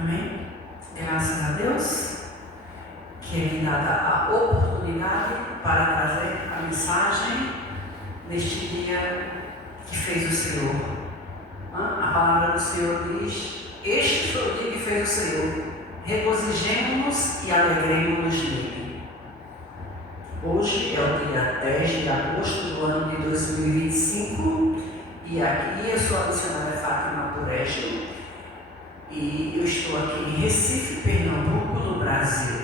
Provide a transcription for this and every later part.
Amém? Graças a Deus que Ele dá a oportunidade para trazer a mensagem neste dia que fez o Senhor. A palavra do Senhor diz: este foi o dia que fez o Senhor, regozijemo-nos e alegremo-nos nele. Hoje é o dia 10 de agosto do ano de 2025 e aqui eu sou a missionária Fátima Purégio e eu estou aqui em Recife, Pernambuco, no Brasil.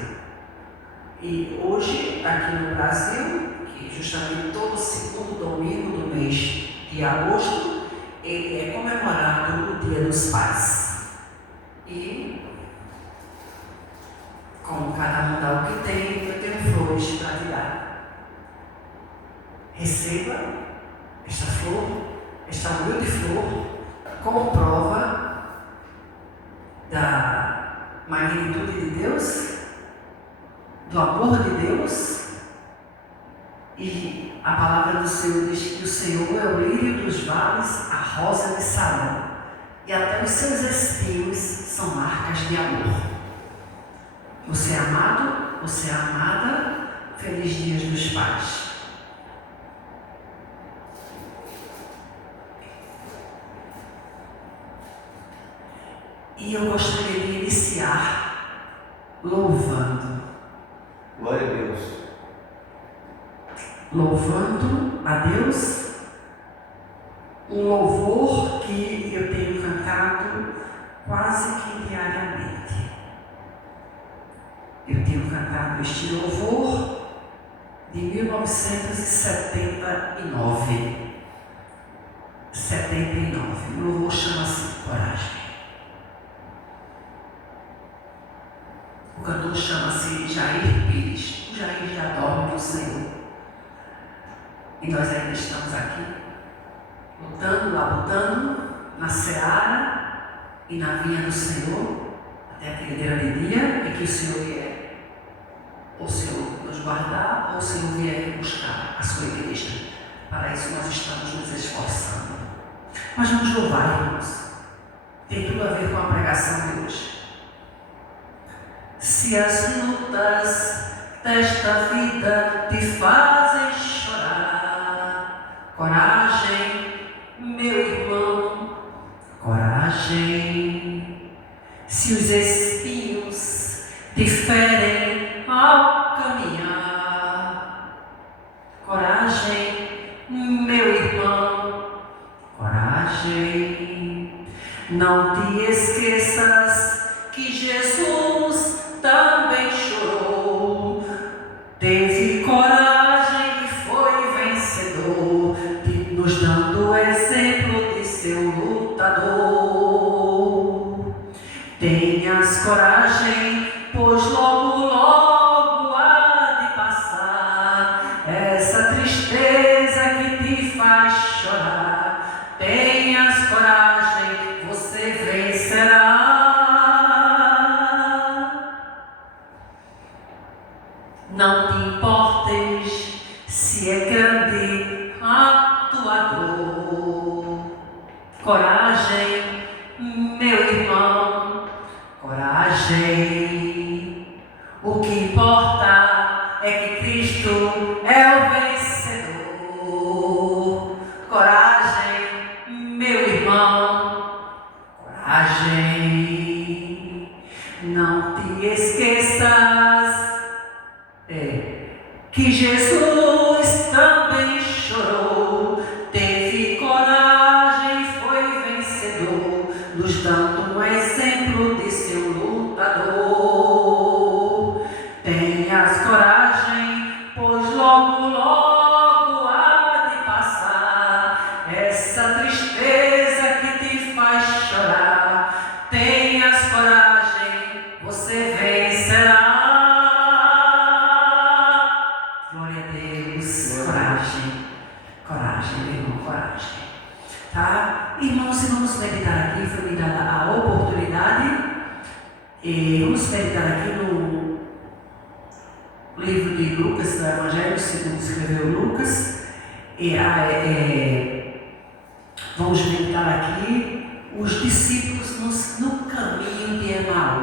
E hoje, aqui no Brasil, que justamente todo segundo domingo do mês de agosto, ele é comemorado o Dia dos Pais. E, como cada um dá o que tem, eu tenho flores para te dar. Receba esta flor, esta humilde flor, como prova da magnitude de Deus, do amor de Deus. E a palavra do Senhor diz que o Senhor é o lírio dos vales, a rosa de Sarão, e até os seus espinhos são marcas de amor. Você é amado, você é amada, feliz Dia dos Pais. E eu gostaria de iniciar louvando. Glória a Deus. Louvando a Deus, um louvor que eu tenho cantado quase que diariamente. Eu tenho cantado este louvor de 1979. 79. O louvor chama-se Coragem. O cantor chama-se Jair Pires. O Jair já dorme no Senhor. E nós ainda estamos aqui, lutando, labutando na seara e na vinha do Senhor, até aquele grande dia em que o Senhor vier, ou o Senhor nos guardar, ou o Senhor vier buscar a sua igreja. Para isso nós estamos nos esforçando. Mas vamos louvar, irmãos. Tem tudo a ver com a pregação de hoje. Se as lutas desta vida te fazem chorar, coragem, meu irmão, coragem. Se os espinhos te ferem ao caminhar, coragem, meu irmão, coragem. Não te esqueças que Jesus também chorou, teve coragem e foi vencedor, nos dando o exemplo de seu lutador. Tenhas coragem, pois logo, logo há de passar essa tristeza que te faz chorar. Tenhas coragem, você vencerá. Não te importes se é grande a tua dor. Coragem, meu irmão, coragem. O que importa é que Cristo é o vencedor. Coragem, meu irmão, coragem. Não te esqueças que Jesus também chorou, teve coragem e foi vencedor, nos dando um exemplo de seu lutador. Tenhas coragem, pois logo, logo há de passar essa tristeza que te faz chorar. Tenhas coragem, você vencerá. Coragem, meu irmão, coragem. Tá? Irmãos, e vamos meditar aqui, foi me dada a oportunidade. E vamos meditar aqui no livro de Lucas, do Evangelho, segundo escreveu Lucas. Vamos meditar aqui os discípulos no caminho de Emaús.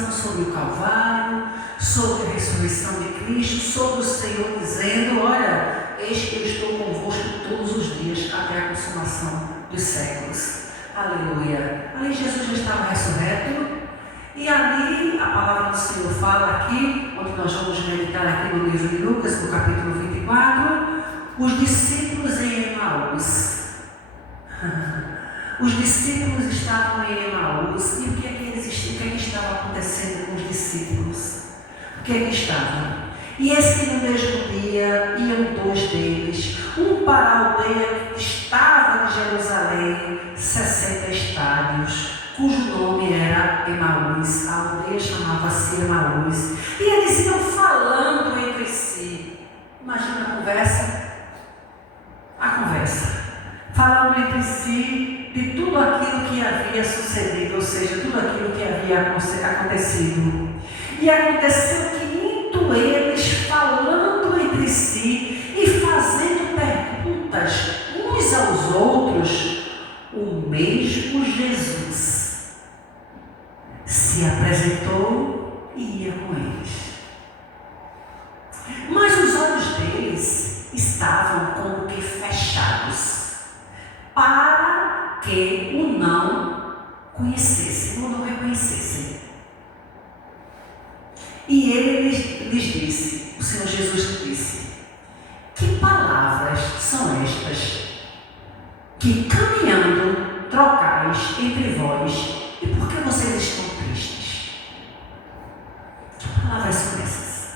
pregação sobre o Calvário, sobre a ressurreição de Cristo, sobre o Senhor dizendo: olha, eis que eu estou convosco todos os dias até a consumação dos séculos. Aleluia! Ali Jesus já estava ressurreto, e ali a palavra do Senhor fala aqui, onde nós vamos meditar aqui no livro de Lucas, no capítulo 24, os discípulos em Emaús. Os discípulos estavam em Emaús, e o que é que estava acontecendo com os discípulos? O que é que estavam? E esse no mesmo dia iam dois deles, um para a aldeia que estava de Jerusalém, 60 estádios, cujo nome era Emaús, a aldeia chamava-se Emaús, e eles iam falando entre si. Imagina a conversa, falando entre si de tudo aquilo que havia sucedido, ou seja, tudo aquilo que havia acontecido. E aconteceu que eles falando entre si e fazendo perguntas uns aos outros, o mesmo Jesus se apresentou e ia com eles. Mas os olhos deles estavam como que fechados, para que o não conhecessem, ou não reconhecessem. E ele lhes disse, o Senhor Jesus disse: que palavras são estas que caminhando trocais entre vós, e por que vocês estão tristes? Que palavras são essas?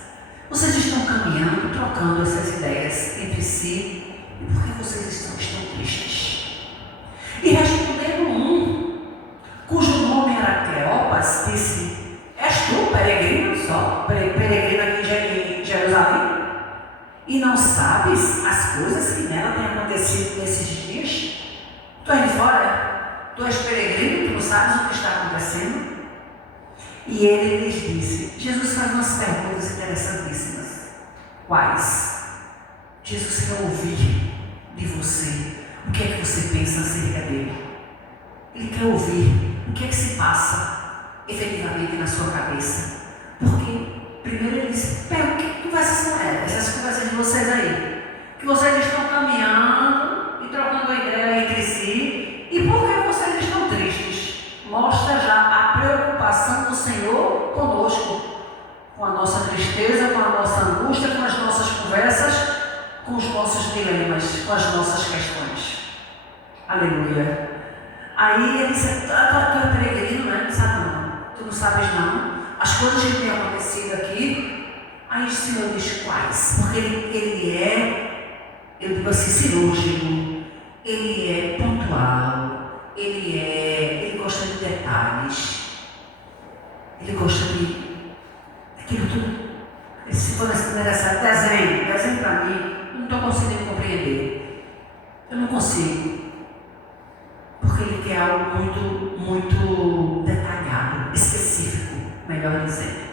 Vocês estão caminhando, trocando essas ideias entre si, e por que vocês estão tristes? E respondendo cujo nome era Cleopas, disse: és tu peregrino peregrino aqui em Jerusalém? E não sabes as coisas que nela têm acontecido nesses dias? Tu és de fora? Tu és peregrino, tu não sabes o que está acontecendo? E ele lhes disse, Jesus faz umas perguntas interessantíssimas. Quais? Jesus quer ouvir de você o que é que você pensa acerca dele. Ele quer ouvir o que é que se passa efetivamente na sua cabeça. Porque primeiro ele disse: pega, que conversas são essas conversas de vocês aí, que vocês estão caminhando e trocando ideia entre si, e por que vocês estão tristes? Mostra já a preocupação do Senhor conosco, com a nossa tristeza, com a nossa angústia, com as nossas conversas, com os nossos dilemas, com as nossas questões. Aleluia. Aí ele disse: tu é peregrino, né? Tu não sabes não as coisas que têm acontecido aqui. Aí o Senhor diz quais, porque ele é, eu digo assim, cirúrgico, ele é pontual, ele gosta de detalhes, ele gosta de aquilo tudo. Se for nessa desenho para mim, eu não estou conseguindo compreender, eu não consigo, porque ele quer algo muito, muito detalhado, específico, melhor dizendo.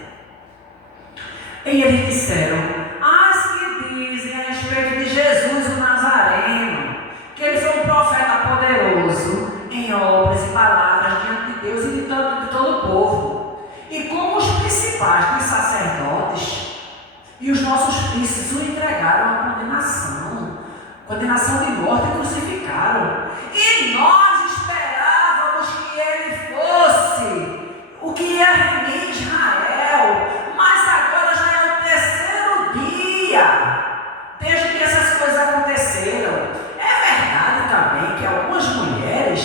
E eles disseram: as que dizem a respeito de Jesus o Nazareno, que ele foi um profeta poderoso em obras e palavras diante de Deus e de todo o povo, e como os principais dos sacerdotes e os nossos príncipes o entregaram à condenação de morte e crucificaram, e nós esperávamos que ele fosse o que ia remir Israel, mas agora já é o terceiro dia desde que essas coisas aconteceram. É verdade também que algumas mulheres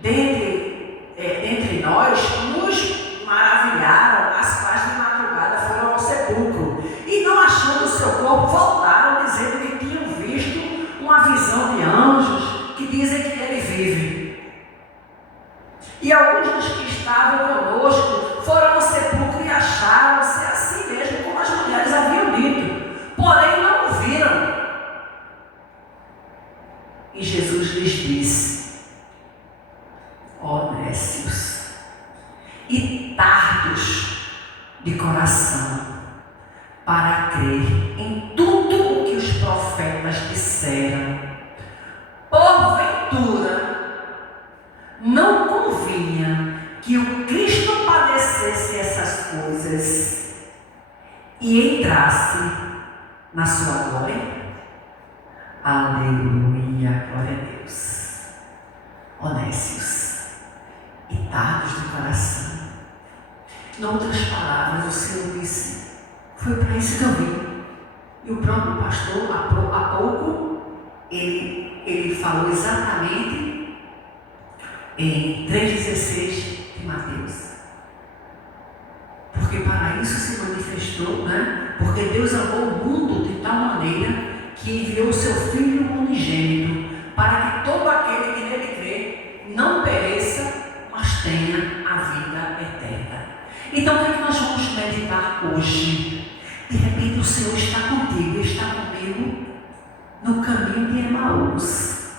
dentre nós nos maravilharam, as quais de madrugada foram ao sepulcro e, não achando o seu corpo, voltaram dizendo que tinham visto uma visão de anjos que dizem que ele vive. E alguns dos que estavam conosco foram ao sepulcro e acharam-se assim mesmo como as mulheres haviam dito, porém não o viram. E Jesus lhes disse: ó nécios e tardos de coração, para crer em tudo o que os profetas disseram, porventura não convinha que o Cristo padecesse essa e entrasse na sua glória. Aleluia, glória a Deus. Honestos e tardos do coração. Em outras palavras, o Senhor disse: foi para isso que eu vim. E o próprio pastor, há pouco, ele falou exatamente em 3,16 de Mateus. Porque para isso se manifestou, né? Porque Deus amou o mundo de tal maneira que enviou o seu Filho unigênito, para que todo aquele que nele crê não pereça, mas tenha a vida eterna. Então, o que é que nós vamos meditar hoje? De repente o Senhor está contigo, está comigo no caminho de Emaús.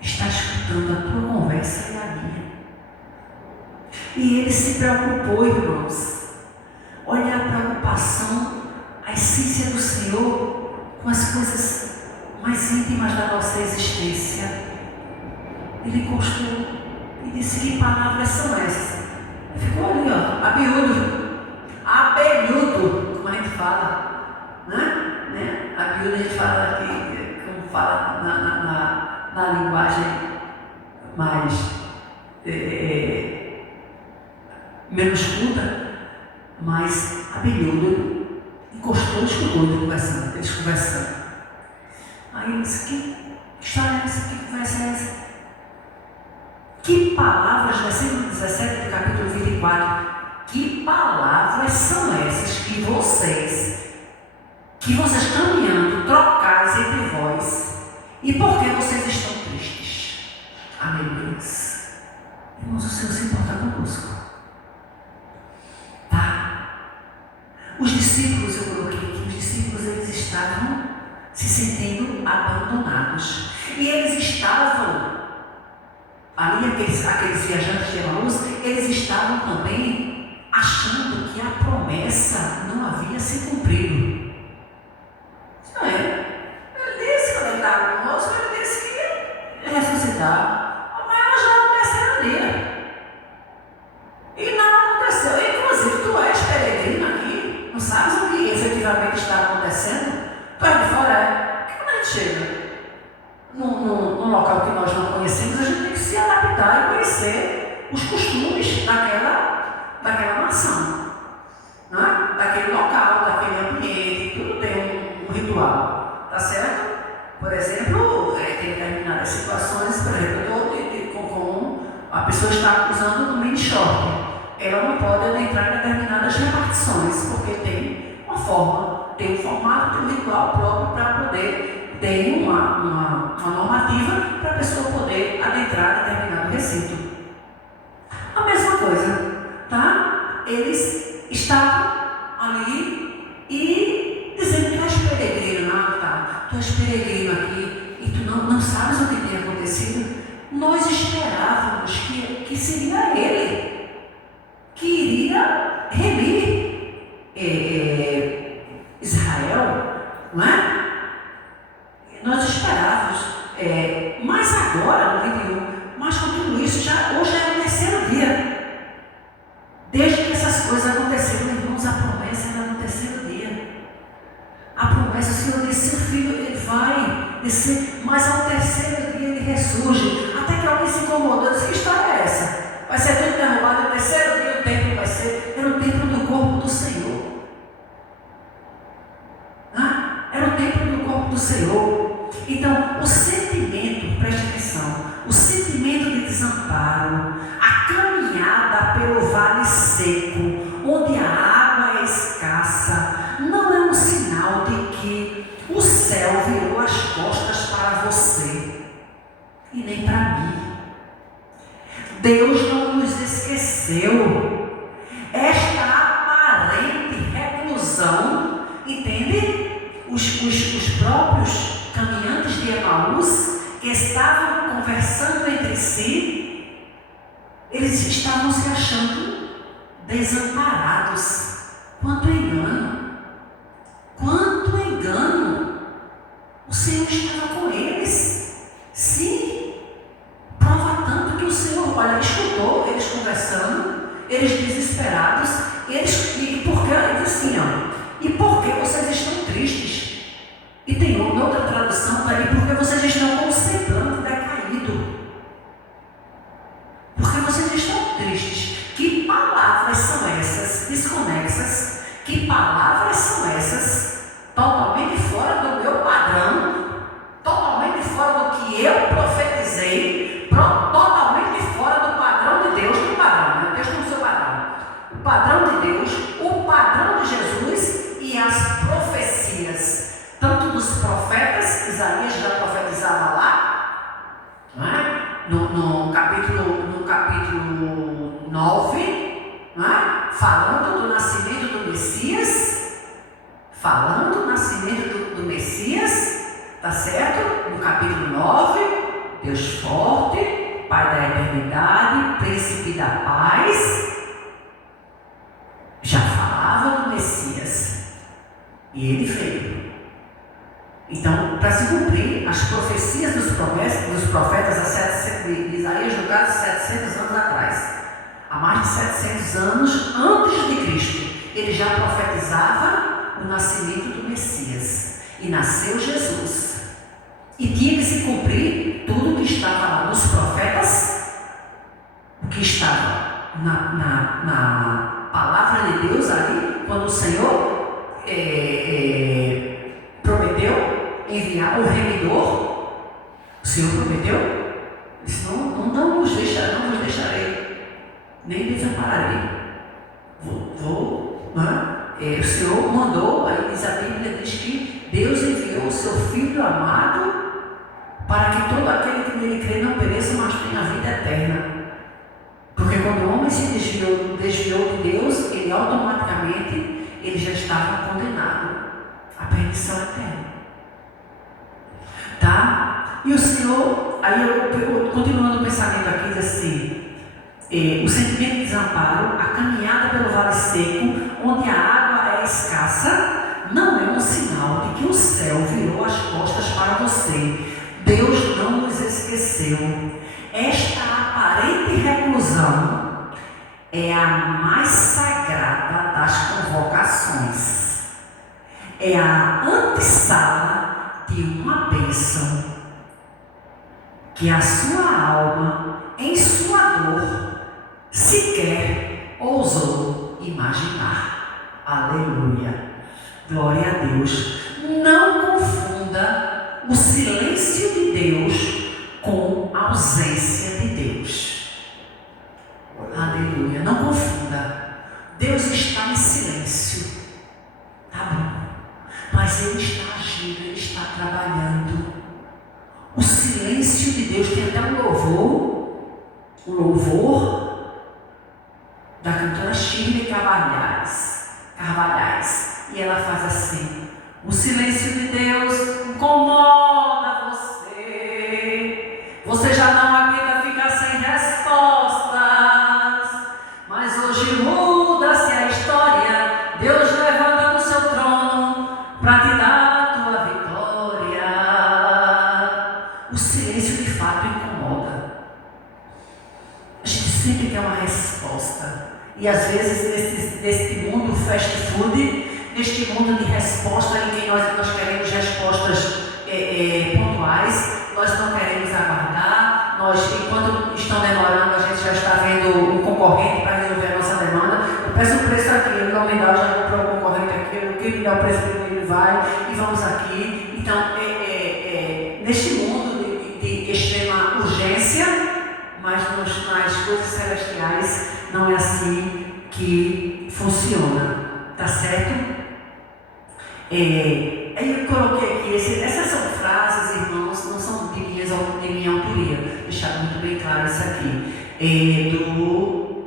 Está escutando a tua conversa e a minha. E Ele se preocupou, irmãos. Olha a preocupação, a essência do Senhor com as coisas mais íntimas da nossa existência. Ele encostou e disse: que palavras são essas? Ficou ali, ó, abelhudo, como a gente fala, né? Abelhudo a gente fala aqui, como fala na linguagem mais menos culta, mas abelhudo. Encostou, escutou eles conversando. Aí ele disse: que história é essa? Que conversa é essa? Que palavras, versículo 17 do capítulo 24, que palavras são essas que vocês caminhando, trocais entre vós, e por que vocês estão tristes? Amém. Irmãos, o Senhor se importa conosco. Tá? Os discípulos, eu coloquei aqui, os discípulos, eles estavam se sentindo abandonados. E eles estavam ali, aqueles viajantes de Emaús, eles estavam também achando que a promessa não havia se cumprido. Não é? Ele disse, quando ele estava conosco, ele disse que ia ressuscitar. Mas já no terceiro dia. E nada aconteceu. Inclusive, tu és peregrino aqui, não sabes o que efetivamente está acontecendo? Tu és de fora, que quando a gente chega num local que nós não conhecemos, a gente tem que se adaptar e conhecer os costumes daquela nação, não é? Daquele local, daquele ambiente, tudo tem um ritual, tá certo? Por exemplo, tem determinadas situações, por exemplo, como a pessoa está usando um mini short, ela não pode adentrar em determinadas repartições, porque tem uma forma, tem um formato, tem um ritual próprio para poder. Tem uma normativa para a pessoa poder adentrar em determinado recinto. A mesma coisa, tá? Eles estavam ali e dizendo: tu és peregrino, tá? Tu és peregrino aqui e tu não sabes o que tem acontecido. Nós esperávamos que seria ele que iria remir Israel, não é? Nós esperávamos, mas agora, no 21, mas com tudo isso, hoje é o terceiro dia. Desde que essas coisas aconteceram, irmãos, a promessa era no terceiro dia. A promessa, o Senhor disse: seu filho, ele vai descer, mas ao terceiro dia ele ressurge. Até que alguém se incomodou, disse: que história é essa? Vai ser tudo derrubado, no terceiro dia o templo vai ser, era o templo do corpo do Senhor. Era o templo do corpo do Senhor. Então, o sentimento, preste atenção, o sentimento de desamparo, a caminhada pelo vale seco, onde a água é escassa, não é um sinal de que o céu virou as costas para você e nem para mim. Deus não nos esqueceu. Esta aparente reclusão, entende? Os próprios caminhantes de Emaús, que estavam conversando entre si, eles estavam se achando desamparados. Quanto engano! Quanto engano! O Senhor estava com eles. Sim, prova tanto que o Senhor, escutou eles conversando, eles desesperados, e porque eles assim, ó, e por que vocês estão tristes? E tem outra tradução para aí, porque vocês estão com o semblante decaído. Porque vocês estão tristes. Que palavras são essas, desconexas? Que palavras são essas, totalmente fora do meu padrão, totalmente fora do que eu profetizei, totalmente fora do padrão de Deus, do padrão, né? Deus tem o seu padrão. O padrão de Deus, o padrão de Jesus e as profecias, tanto dos profetas, Isaías já profetizava lá, não é? No capítulo 9, não é? Falando do nascimento do Messias, do Messias, tá certo? No capítulo 9, Deus forte, Pai da eternidade, Príncipe da paz, já falava do Messias, e ele veio. Então, para se cumprir as profecias dos profetas, de Isaías, no caso, 700 anos atrás, há mais de 700 anos antes de Cristo, ele já profetizava o nascimento do Messias, e nasceu Jesus, e tinha que se cumprir tudo que estava lá nos profetas, o que estava na palavra de Deus ali, quando o Senhor prometeu enviar o remidor. O Senhor prometeu, disse, não vos deixarei, nem desampararei. O Senhor mandou, aí diz a Bíblia, diz que Deus enviou o seu Filho amado para que todo aquele que nele crê não pereça, mas tenha a vida eterna. Porque quando o homem se desviou de Deus, ele automaticamente já estava condenado à perdição eterna. Tá? E o Senhor, aí eu continuando o pensamento aqui, diz assim, o sentimento de desamparo, a caminhada pelo vale seco, onde a água é escassa, não é um sinal de que o céu virou as costas para você. Deus não nos esqueceu. Esta aparente reclusão é a mais sagrada das convocações. É a antessala de uma bênção que a sua alma, em sua dor, sequer ousou imaginar. Aleluia! Glória a Deus! Não confunda o silêncio de Deus com a ausência de Deus. Aleluia! Não confunda. Deus está em silêncio. Tá bom. Mas Ele está agindo, Ele está trabalhando. O silêncio de Deus, tem até um louvor da cantora Shirley Carvalhais, e ela faz assim: o silêncio de Deus incomoda você já não aguenta ficar sem respostas, mas hoje muda-se a história, Deus levanta do seu trono para te dar a tua vitória. O silêncio de fato incomoda. A gente sempre quer uma resposta. E às vezes neste mundo fast food, neste mundo de resposta em que nós queremos respostas pontuais, nós não queremos aguardar, enquanto estão demorando, a gente já está vendo um concorrente para resolver a nossa demanda. Eu peço o preço aqui, eu não me dá, eu já comprei um concorrente aqui, eu quero me dar o preço que ele vai, e vamos aqui. Então, neste mundo de extrema urgência, mas nas coisas celestiais não é assim que funciona, tá certo? Aí eu coloquei aqui, essas são frases, irmãos, não são de minha autoria, deixar muito bem claro isso aqui,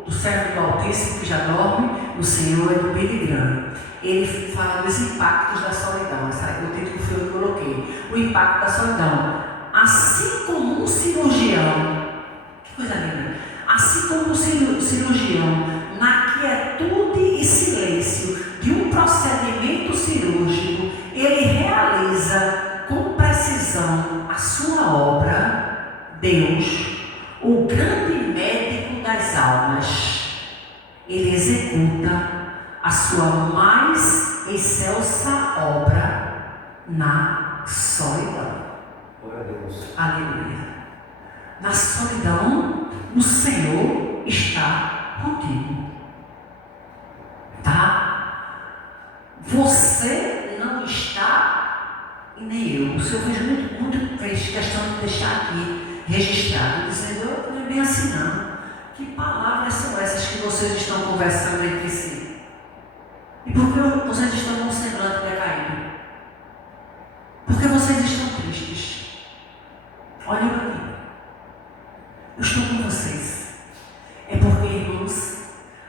do servo do Altíssimo que já dorme, o Senhor é do Billy Graham. Ele fala dos impactos da solidão, o título foi eu que coloquei, o impacto da solidão. Assim como um cirurgião, que coisa linda, assim como um cirurgião, na quietude e silêncio de um procedimento cirúrgico, ele realiza com precisão a sua obra, Deus, o grande médico das almas, ele executa a sua mais excelsa obra na solidão. Glória a Deus. Aleluia. Na solidão, o Senhor está contigo. Tá? Você não está e nem eu. O Senhor fez muito questão de deixar aqui registrado, dizendo: não é bem assim não. Que palavras são essas que vocês estão conversando entre si? E por que vocês estão com o semblante decaído? Por que vocês estão tristes? Olhem para mim. Eu estou com vocês. É porque, irmãos,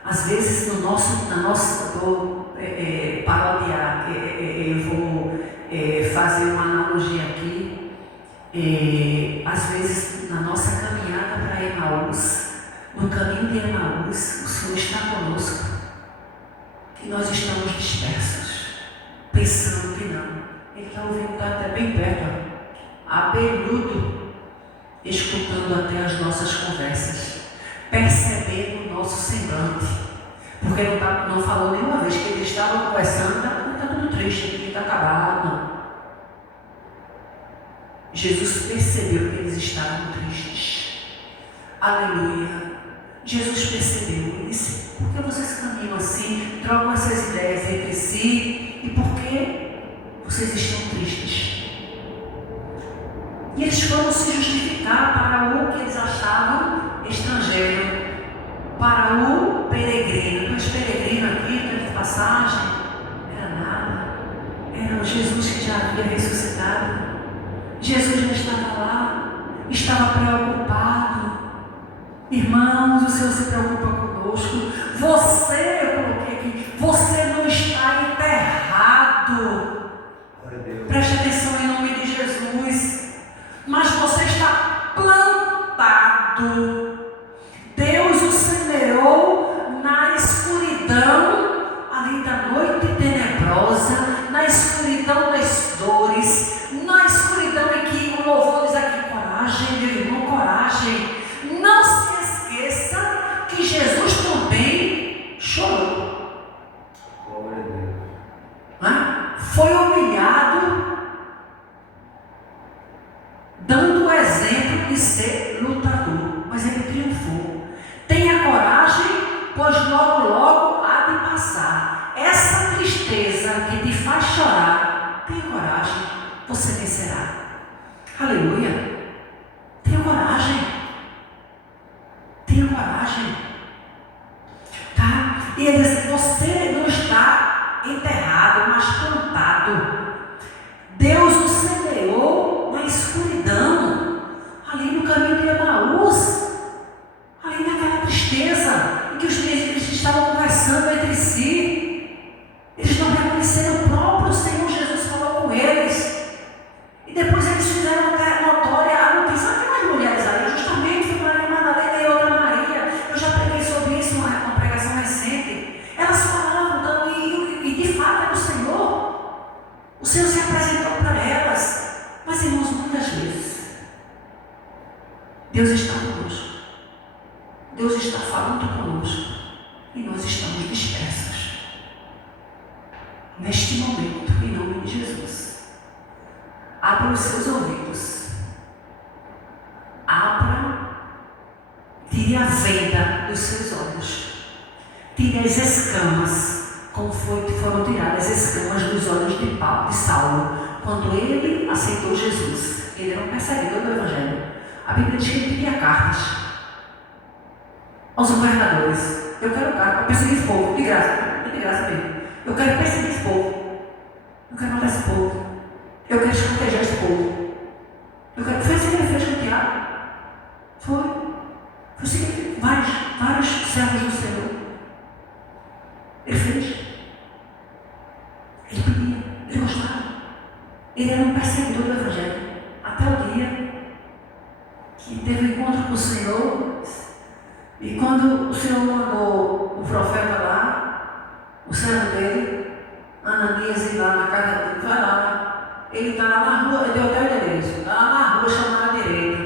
às vezes na nossa parodiar, eu vou fazer uma analogia aqui. Às vezes na nossa caminhada para Emaús, no caminho de Emaús, o Senhor está conosco e nós estamos dispersos, pensando que não. Ele está ouvindo, está até bem perto, abelhudo, escutando até as nossas conversas, percebendo o nosso semblante, porque não falou nenhuma vez que eles estavam conversando, está tudo triste, ele está acabado. Jesus percebeu que eles estavam tristes. Aleluia. Jesus percebeu e disse: por que vocês caminham assim, trocam essas ideias entre si, e por que vocês estão tristes? E eles foram se justificar para o que eles achavam estrangeiro, para o peregrino. Mas peregrino aqui, de passagem, era nada. Era o Jesus que já havia ressuscitado. Jesus já estava lá, estava preocupado. Irmãos, o Senhor se preocupa conosco. Você, eu coloquei aqui, você não está enterrado. Preste atenção em nome de Jesus. Mas você está plantado. Deus o semeou na escuridão, além da noite tenebrosa, na escuridão das dores, na escuridão em que o louvor diz aqui: coragem, meu irmão, coragem. Não se esqueça que Jesus também chorou. Glória a Deus. Foi humilhado, dando o exemplo de ser lutador, mas ele triunfou. Tenha coragem, pois logo há de passar. Essa tristeza que te faz chorar, tenha coragem, você vencerá. Aleluia. Tenha coragem. Tenha coragem. Tá? E ele diz: você não está enterrado, mas plantado. Deus o semeou na escuridão, ali no caminho de Emaús, ali naquela tristeza em que os eles estavam conversando entre si. Eles não reconheceram o próprio Senhor Jesus falou com eles. E depois eles fizeram até notória a notícia. Sabe aquelas mulheres ali? Justamente foi Maria Madalena e outra Maria. Eu já preguei sobre isso numa pregação recente. Elas falavam e de fato era o Senhor. O Senhor se apresentou para elas. Mas, irmãos, muitas vezes Deus está conosco. Deus está falando conosco. E nós estamos dispersos. Neste momento, em nome de Jesus, abra os seus ouvidos. Abra, tire a venda dos seus olhos. Tire as escamas, como foram tiradas as escamas dos olhos de Saulo, quando ele aceitou Jesus. Ele era um perseguidor do Evangelho. A Bíblia diz que ele pedia cartas aos governadores. Eu quero carta para perseguir esse povo, de graça mesmo. Eu quero perseguir esse povo. Eu quero matar esse povo. Eu quero esquartejar esse povo. Foi assim que ele fez com o Tiago. Foi assim que vários servos do Senhor. Ele fez. Ele pedia, ele gostava. Ele era um perseguidor do Evangelho. Até o dia que teve um encontro com o Senhor. E quando o Senhor mandou o profeta lá, o servo dele, Ananias, ir lá na casa dele, vai lá. Ele está lá na rua, ele deu até o endereço, está lá na rua chamando à direita.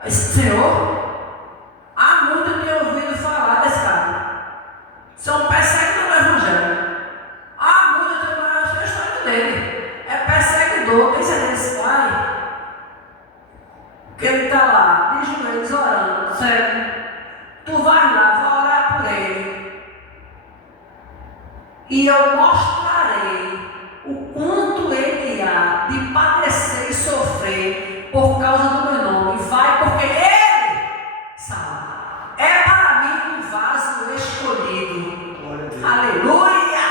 Aí disse: Senhor, há muito eu tenho ouvido falar desse cara. São perseguidores do Evangelho. eu mostrarei o quanto ele há de padecer e sofrer por causa do meu nome. Vai, porque ele, Saulo, é para mim um vaso escolhido. Aleluia!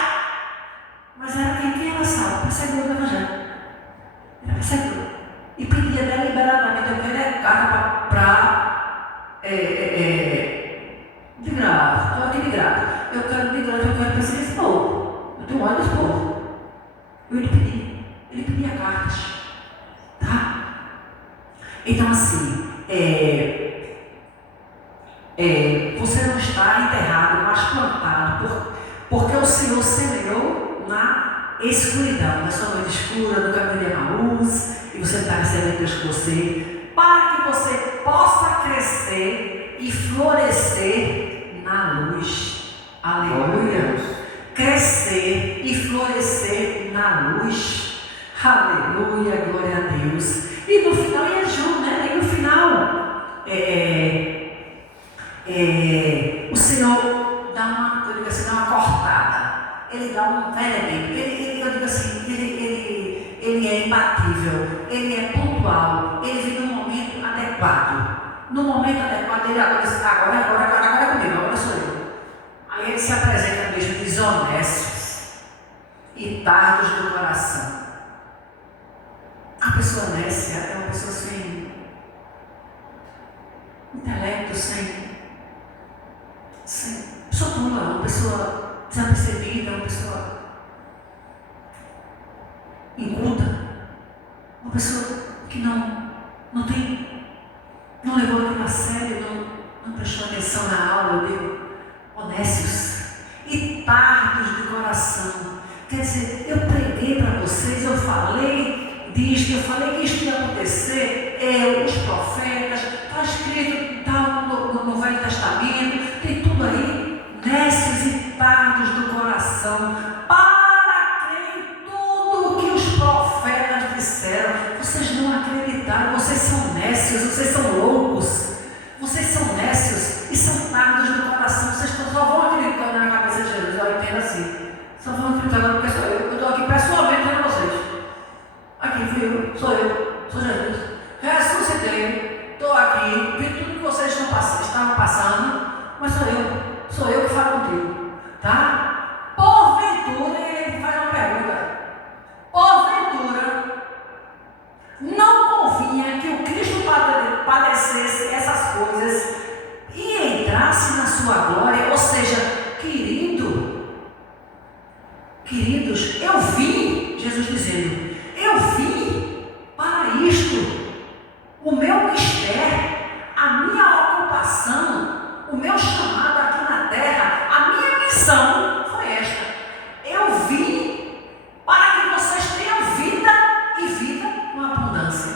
Mas era quem era Saulo? Perseguidor do Evangelho. Era perseguidor. E pedia deliberadamente: eu quero carta para de graça, estou aqui de graça. Eu quero de graça, eu quero perseguir esse povo. Eu tenho ódio desse povo. Ele pedia cartas. Tá? Então assim, você não está enterrado, mas plantado, porque o Senhor semeou na escuridão, na sua noite escura, no caminho de Emaús, e você está recebendo Deus com você, para que você possa crescer e florescer na luz. Aleluia! Crescer e florescer na luz. Aleluia, glória a Deus. E no final, e é junto, né? E no final, o Senhor dá uma cortada. Ele dá um veredito. Eu digo assim, ele é imbatível, ele é pontual, ele vem no momento adequado. No momento adequado, ele agora é comigo, agora sou eu. Aí ele se apresenta mesmo desonestos e tardos do coração. A pessoa nécia é uma pessoa sem intelecto, sem pessoa tula, uma pessoa desapercebida, uma pessoa inculta, uma pessoa que não levou aquilo a sério, não prestou atenção na aula, honestos e tardos de coração. Quer dizer, eu preguei para vocês, eu falei disto, eu falei que isto ia acontecer, os profetas, está escrito no Velho Testamento, tem tudo aí, nécios e tardos do coração, para crer em tudo que os profetas disseram. Vocês não acreditaram, vocês são nécios, vocês são loucos, vocês são nécios e são tardos do coração. Vocês só vão acreditar na cabeça de Jesus. Eu entendo assim, só vão acreditar agora porque sou eu. Eu estou aqui pessoalmente vendo vocês. Aqui fui eu, sou Jesus. Ressuscitei, estou aqui, vi tudo que vocês estavam passando, mas sou eu que falo contigo, tá? Porventura, ele faz uma pergunta: porventura, não convinha que o Cristo padecesse essas coisas e entrasse na sua glória? Ou seja, queridos, eu vim, Jesus dizendo, eu vim para isto. O meu mistério, a minha ocupação, o meu chamado aqui na terra, a minha missão foi esta. Eu vim para que vocês tenham vida e vida com abundância.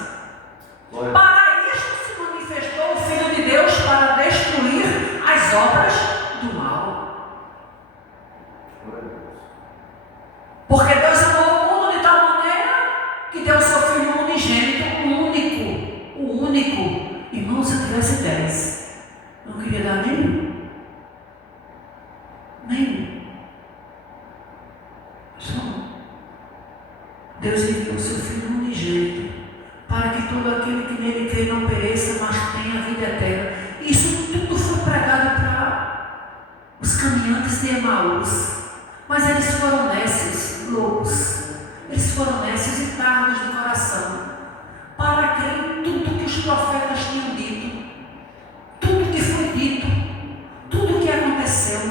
Para isto se manifestou o Filho de Deus, para destruir as obras do mal. Porque Deus amou o mundo de tal maneira que deu o seu Filho unigênito, o único. Irmão, se eu tivesse 10, não queria dar nenhum. Deus enviou o seu Filho unigênito para que todo aquele que nele crê não pereça, mas tenha a vida eterna. Isso tudo foi pregado para os caminhantes de Emaús, mas eles foram nécios, loucos. Eles foram nécios e tardos de coração, para crer em tudo que os profetas tinham dito, tudo que foi dito, tudo que aconteceu.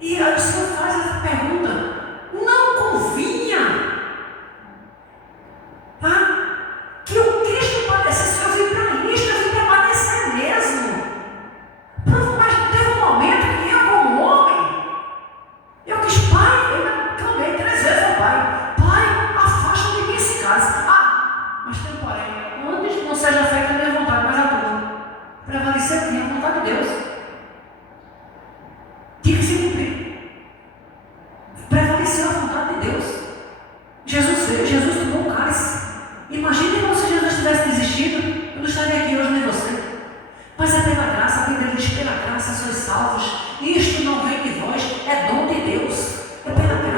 E aí o Senhor faz essa pergunta: não convinha que o Cristo padecesse? Eu vim para isto, eu vim para padecer mesmo. Mas teve um momento que eu, como homem, eu quis: Pai, eu clamei 3 vezes ao Pai, afasta de mim esse caso. Mas tem um porém: antes não seja feita a minha vontade, mas a tua. Prevalecer aqui a vontade de Deus. Tinha que se cumprir. Prevaleceu a vontade de Deus. Jesus veio, Jesus tomou o cálice. Imagine como se Jesus tivesse desistido, eu não estaria aqui hoje nem você. Mas é pela graça, a Bíblia diz: pela graça sois salvos. Isto não vem de vós, é dom de Deus. É pela graça.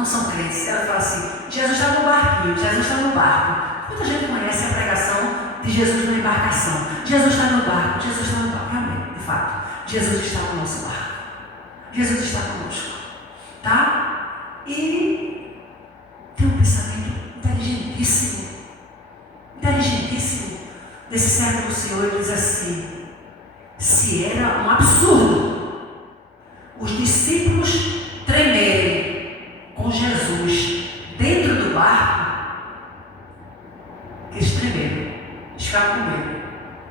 não são crentes. Ela fala assim, Jesus está no barquinho, Jesus está no barco. Muita gente conhece a pregação de Jesus na embarcação. Jesus está no barco, Jesus está no barco. Realmente, de fato, Jesus está no nosso barco. Jesus está conosco. Tá? E tem um pensamento inteligentíssimo desse servo do Senhor. Ele diz assim: se era um absurdo os discípulos tremerem com Jesus dentro do barco, eles tremeram, eles ficaram com medo.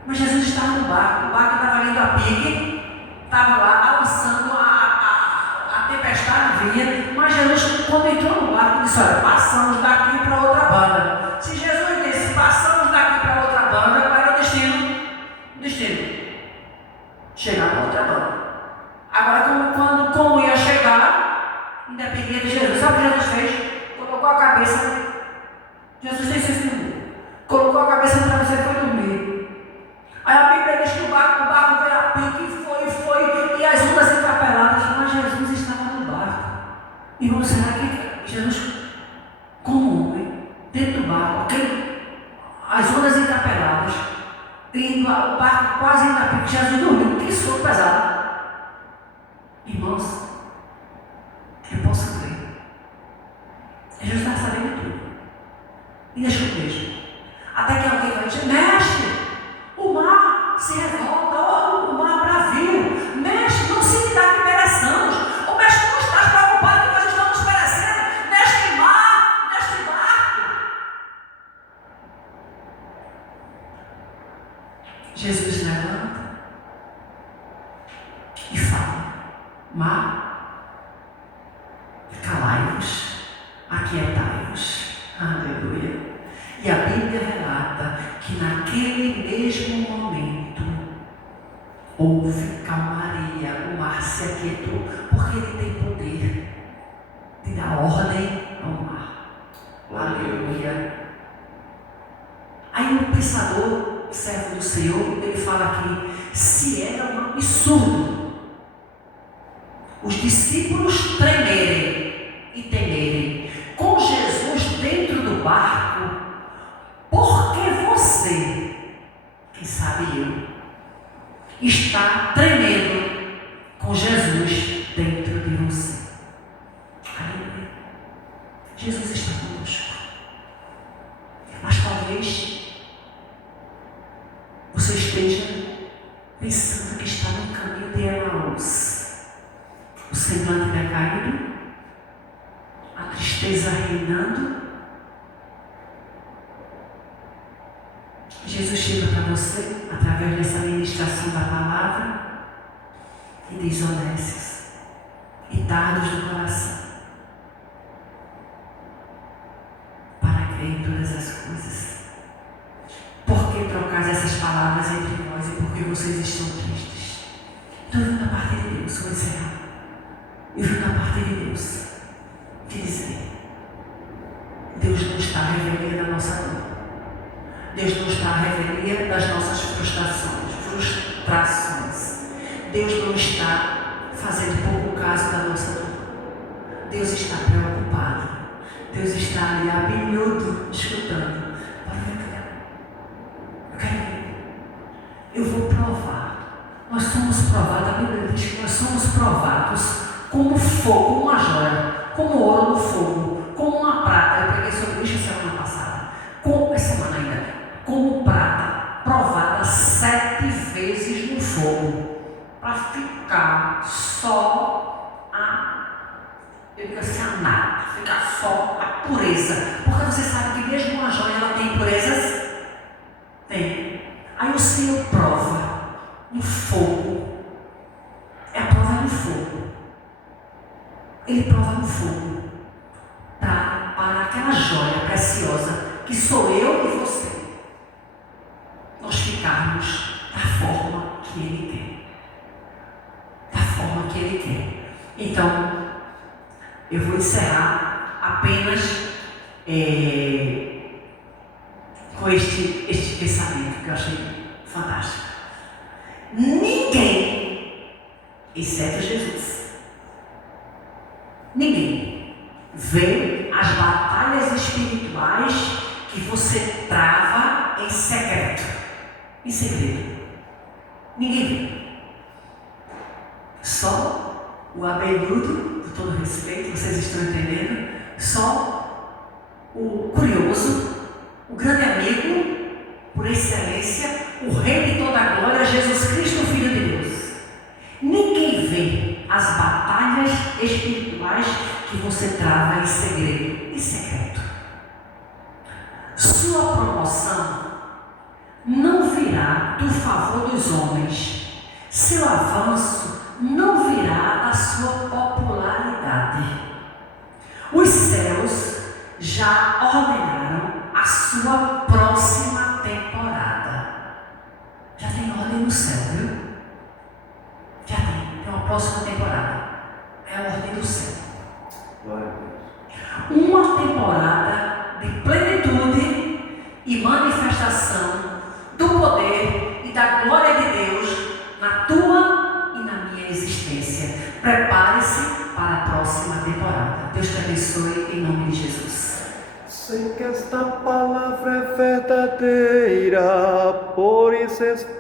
Mas Jesus estava no barco, o barco estava indo a pique, estava lá avançando, a tempestade vinha, mas Jesus, quando entrou no barco, disse: olha, passamos daqui para outra banda. Se Jesus disse, passamos daqui para outra banda, qual era o destino? Chegar na outra banda. Agora, como ia chegar, independente de Jesus, sabe o que Jesus fez? Colocou a cabeça, Jesus fez isso comigo. Colocou a cabeça no travesseiro e foi dormir. Aí a Bíblia diz que o barco veio a pique, foi, e as ondas encapeladas, mas Jesus estava no barco. Irmão, será que Jesus, como homem, dentro do barco, as ondas encapeladas, e o barco quase indo a pique, Jesus dormiu, que isso foi pesado. Irmãos, eu posso crer. Jesus está sabendo tudo. E deixa eu ver. Até que alguém vai dizer: mestre, o mar se revolta, o mar bravio. Mestre, não se dá que pereçamos. O mestre não está preocupado que nós estamos perecendo neste mar, neste barco. Jesus levanta e fala: mar, calai-vos, aquietai-vos. Aleluia. E a Bíblia relata que naquele mesmo momento houve calmaria, o mar se aquietou, porque ele tem poder de dar ordem ao mar. Aleluia. Aí o pensador, servo do Senhor, ele fala aqui: se era um absurdo os discípulos tremerem e temerem com Jesus dentro do barco, porque você, quem sabe eu, está tremendo com Jesus dentro de você. Aleluia. Jesus está conosco. Mas talvez você esteja pensando que está no caminho de Emaús, o semblante decaído, a tristeza reinando. Jesus chega para você através dessa ministração da palavra e diz: honestos e tardos do coração para crer em todas as coisas. Por que trocais essas palavras entre nós e por que vocês estão tristes? Então, eu vim da parte de Deus, vou encerrar. Eu vim da parte de Deus te dizer: Deus não está à revelia da nossa dor. Deus não está à revelia das nossas frustrações. Deus não está fazendo pouco caso da nossa dor. Deus está preocupado. Deus está ali abinhudo, escutando. Eu quero ver. Eu vou provar. Nós somos provados. A Bíblia diz que nós somos provados como fogo, como uma joia, como ouro no fogo, como uma prata. Eu preguei sobre isso semana passada. Semana ainda. Como prata provada 7 vezes no fogo, para ficar só a nata, ficar só a pureza. Porque você sabe que mesmo uma joia ela tem impurezas? Tem. Aí o Senhor prova no fogo. É a prova no fogo. Ele prova no fogo para aquela joia preciosa que sou eu e você, nós ficarmos da forma que Ele quer. Da forma que Ele quer. Então, eu vou encerrar apenas com este pensamento que eu achei fantástico. Ninguém, exceto Jesus, ninguém vê as batalhas espirituais que você trava em secreto, em segredo. Ninguém vê. Só o abelhudo, com todo respeito, vocês estão entendendo? Só o curioso, o grande amigo, por excelência, o Rei de toda a glória, Jesus Cristo, o Filho de Deus. Ninguém vê as batalhas espirituais que você trava em segredo e secreto. Sua promoção não virá do favor dos homens. Seu avanço não virá da sua popularidade. Os céus já ordenaram a sua próxima temporada. Já tem ordem no céu, viu? Já tem uma próxima temporada. É a ordem do céu. Glória a Deus. Uma temporada de plenitude e manifestação do poder e da glória de Deus na tua e na minha existência. Prepare-se para a próxima temporada. Deus te abençoe em nome de Jesus. Sei que esta palavra é verdadeira, por isso espero.